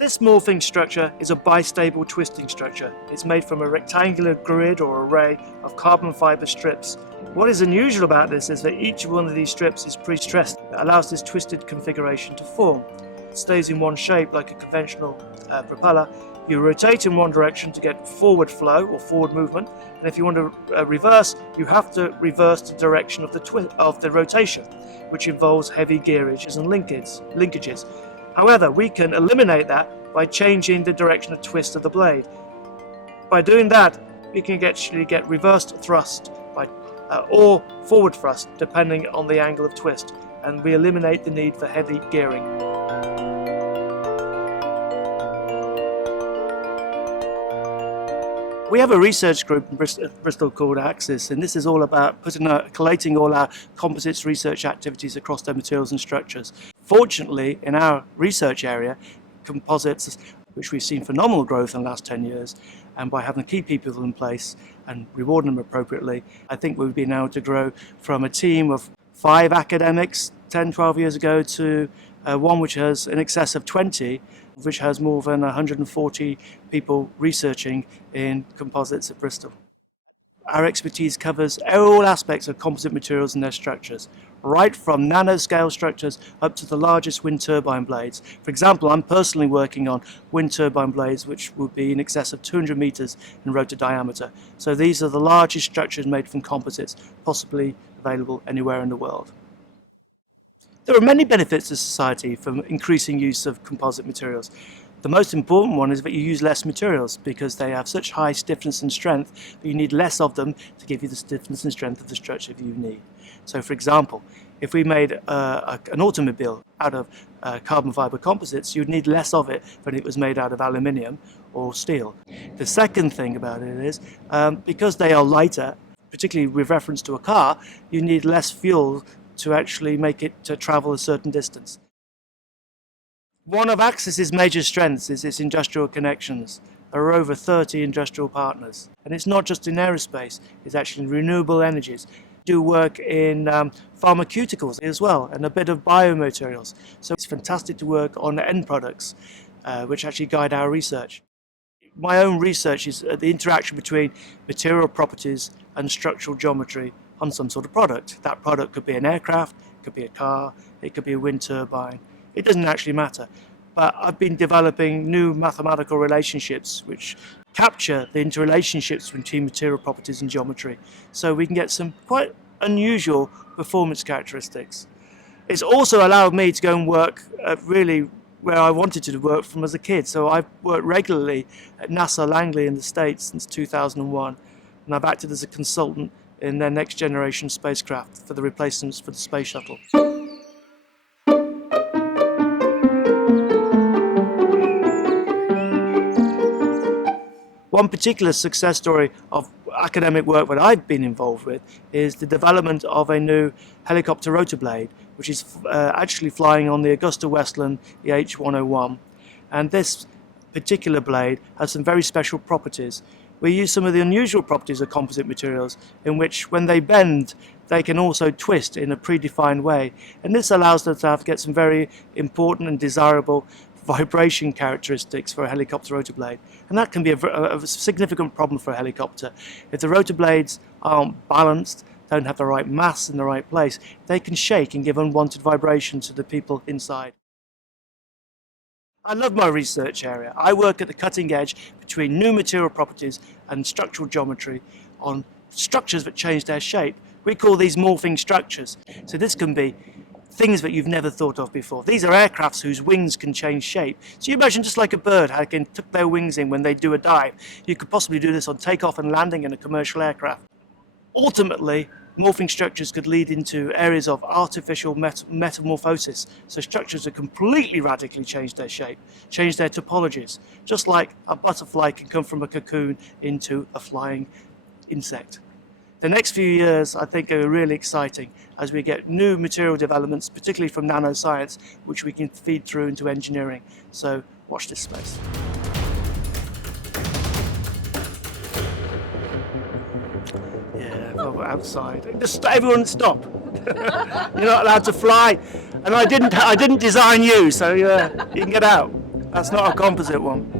This morphing structure is a bistable twisting structure. It's made from a rectangular grid or array of carbon fibre strips. What is unusual about this is that each one of these strips is pre-stressed. That allows this twisted configuration to form. It stays in one shape like a conventional propeller. You rotate in one direction to get forward flow or forward movement, and if you want to reverse, you have to reverse the direction of the rotation, which involves heavy gearages and linkages. However, we can eliminate that by changing the direction of twist of the blade. By doing that, we can actually get reversed thrust or forward thrust, depending on the angle of twist, and we eliminate the need for heavy gearing. We have a research group in Bristol called Accis, and this is all about collating all our composites research activities across their materials and structures. Fortunately, in our research area, composites, which we've seen phenomenal growth in the last 10 years, and by having key people in place and rewarding them appropriately, I think we've been able to grow from a team of 5 academics 10, 12 years ago to one which has in excess of 20, which has more than 140 people researching in composites at Bristol. Our expertise covers all aspects of composite materials and their structures, right from nanoscale structures up to the largest wind turbine blades. For example, I'm personally working on wind turbine blades which would be in excess of 200 meters in rotor diameter. So these are the largest structures made from composites possibly available anywhere in the world. There are many benefits to society from increasing use of composite materials. The most important one is that you use less materials because they have such high stiffness and strength that you need less of them to give you the stiffness and strength of the structure that you need. So for example, if we made an automobile out of carbon fibre composites, you'd need less of it than it was made out of aluminium or steel. The second thing about it is because they are lighter, particularly with reference to a car, you need less fuel to actually make it to travel a certain distance. One of Accis's major strengths is its industrial connections. There are over 30 industrial partners. And it's not just in aerospace, it's actually in renewable energies. We do work in pharmaceuticals as well, and a bit of biomaterials. So it's fantastic to work on end products, which actually guide our research. My own research is the interaction between material properties and structural geometry on some sort of product. That product could be an aircraft, it could be a car, it could be a wind turbine. It doesn't actually matter. But I've been developing new mathematical relationships which capture the interrelationships between material properties and geometry, so we can get some quite unusual performance characteristics. It's also allowed me to go and work really where I wanted to work from as a kid. So I've worked regularly at NASA Langley in the States since 2001, and I've acted as a consultant in their next generation spacecraft for the replacements for the space shuttle. One particular success story of academic work that I've been involved with is the development of a new helicopter rotor blade, which is actually flying on the Augusta-Westland EH-101. And this particular blade has some very special properties. We use some of the unusual properties of composite materials in which when they bend, they can also twist in a predefined way. And this allows us to get some very important and desirable vibration characteristics for a helicopter rotor blade. And that can be a significant problem for a helicopter. If the rotor blades aren't balanced, don't have the right mass in the right place, they can shake and give unwanted vibration to the people inside. I love my research area. I work at the cutting edge between new material properties and structural geometry on structures that change their shape. We call these morphing structures. So this can be things that you've never thought of before. These are aircrafts whose wings can change shape. So you imagine just like a bird, how they can tuck their wings in when they do a dive. You could possibly do this on takeoff and landing in a commercial aircraft. Ultimately, morphing structures could lead into areas of artificial metamorphosis. So structures that completely radically change their shape, change their topologies, just like a butterfly can come from a cocoon into a flying insect. The next few years, I think, are really exciting as we get new material developments, particularly from nanoscience, which we can feed through into engineering. So watch this space. Yeah, well, we're outside. Just everyone stop. You're not allowed to fly. And I didn't design you, so you can get out. That's not a composite one.